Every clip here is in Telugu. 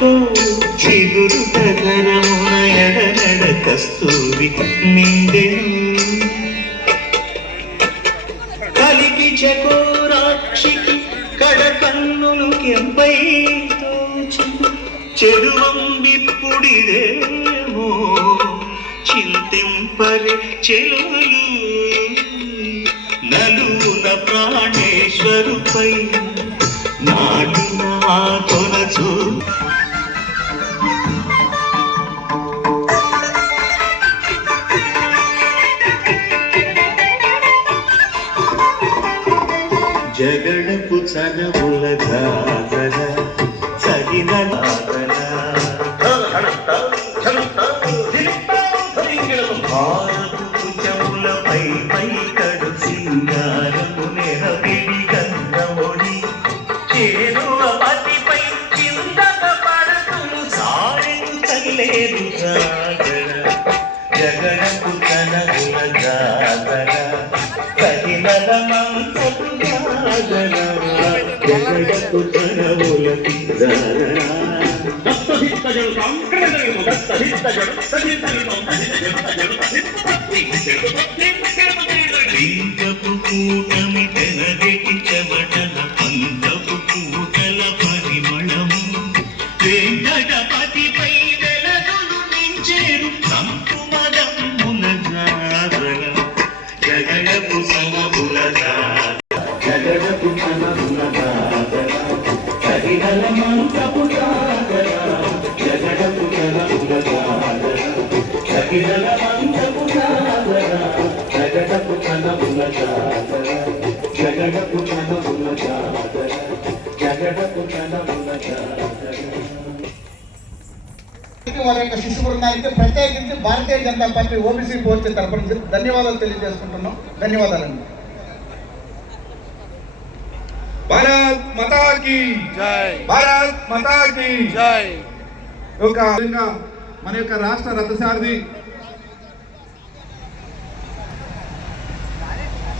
కలుసుకో చిగురు తగరమున ఎడనడ కస్తూరి నిండెను కలికి చకోరాక్షికి కడకన్నులు కెంపై తోచి చెరువంబిప్పుడిదేమో చింతింపరి చెలువలు నలున ప్రాణేశ్వరుపై నాటిన కొనచు జగడపు చనవుల జాతర సగిన భారపు కుచములపై పై కడు సింగారము నెరవిడి గంధమొడి చేరువ పతిపై చిందక పడుతును సారెను తగిలేదు జాగర జగడపు చనవుల జాతర సగినల మంతపు జాగర జగడపు చనవుల జాగర లింగపు కూటమి తెనగెటి చెమటల పంతపు కూటల పరిమళము వెంకటపతిపై వెలగలు మించేరు సంపుమదముల జాగర జగడపు సనముల జాగర జగడపు సనముల జాగర సగినల మంతపు జాగర జగడపు సనముల జాగర సగినల మంతపు జాగర జగడపు సనముల జాగర జగడపు సనముల జాగర జగడపు సనముల జాగర. వారి యొక్క శిశు బృందానికి ప్రత్యేకించి భారతీయ జనతా పార్టీ ఓబీసీ మోర్చా తరపున ధన్యవాదాలు తెలియజేసుకుంటున్నాం. ధన్యవాదాలండి. భారత్ మాతా కీ జై, భారత్ మాతా కీ జై. మన యొక్క రాష్ట్ర రథసారథి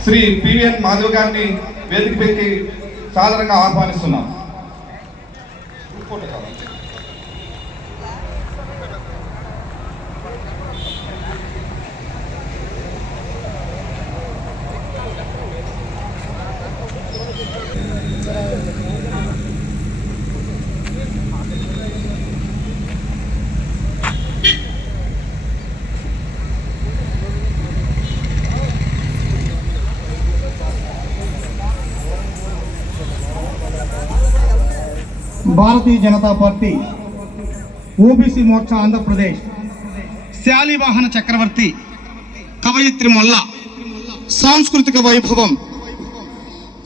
శ్రీ పివిఎన్ మాధవ్ గారిని వేదిక పెట్టి సాధారణంగా ఆహ్వానిస్తున్నాం. భారతీయ జనతా పార్టీ ఓబీసీ మోర్చా ఆంధ్రప్రదేశ్ శాలివాహన చక్రవర్తి కవయిత్రి మొల్ల సాంస్కృతిక వైభవం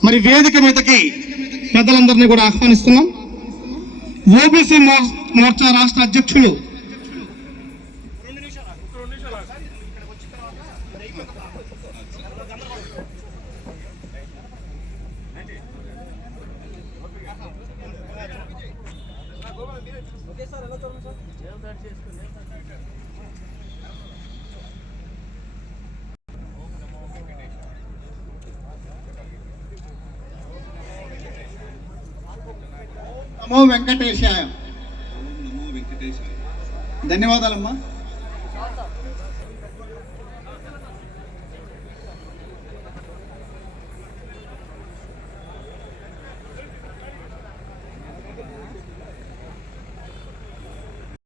మరి వేదిక మీదకి పెద్దలందరినీ కూడా ఆహ్వానిస్తున్నాం. ఓబీసీ మోర్చా రాష్ట్ర అధ్యక్షులు నమో వెంకటేశాయ. ధన్యవాదాలమ్మా.